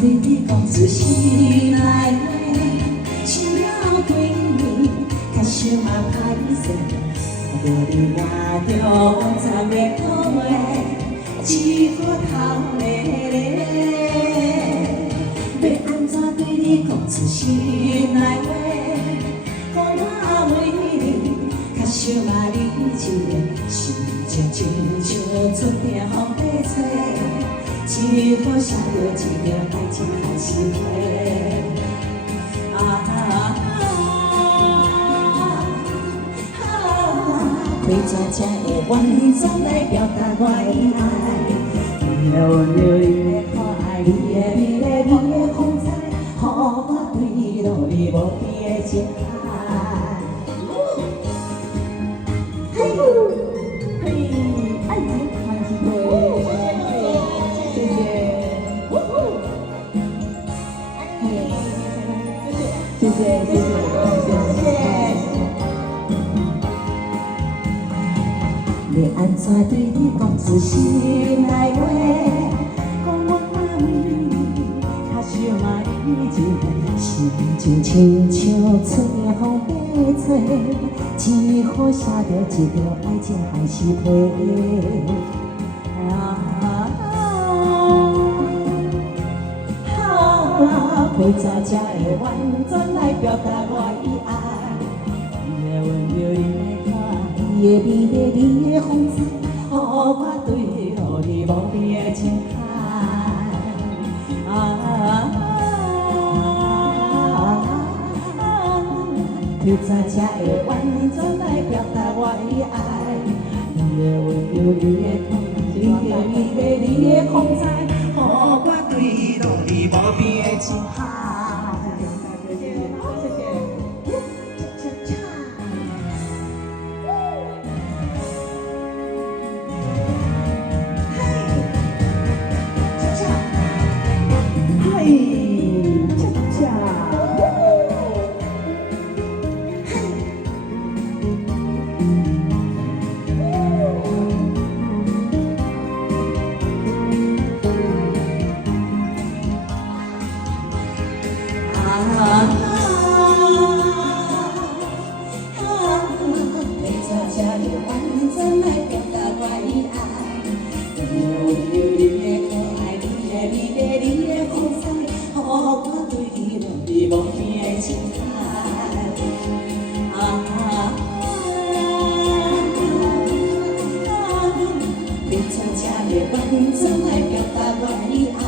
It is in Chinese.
对你讲出心内话，想了几年，较想嘛歹势，无你换着我昨的苦话，一个头咧咧，要安怎对你讲出心内话？讲我每年较想嘛你一个，心情亲像出点风在吹。一颗写着一条爱情还是花开怎才会完整来表达我的爱？你的温柔，你的可爱，你的美丽，你的风采，予我对落你无边的情爱。嘿，爱情还是花。谢谢，谢谢，谢谢。要安怎对你讲出心内话？讲我每年较想嘛你一个，心情亲像春风在吹，一好写着一条爱情还是花。要怎才会完全来表达我的爱？你的温柔，你的可爱，你的美丽，你的风采，予我对落你无边的情海。要怎才会完全来表达我的爱？你的温柔，你的可爱，你的美丽，你的风采，予我对落你无边的情海。完整来表达我的爱。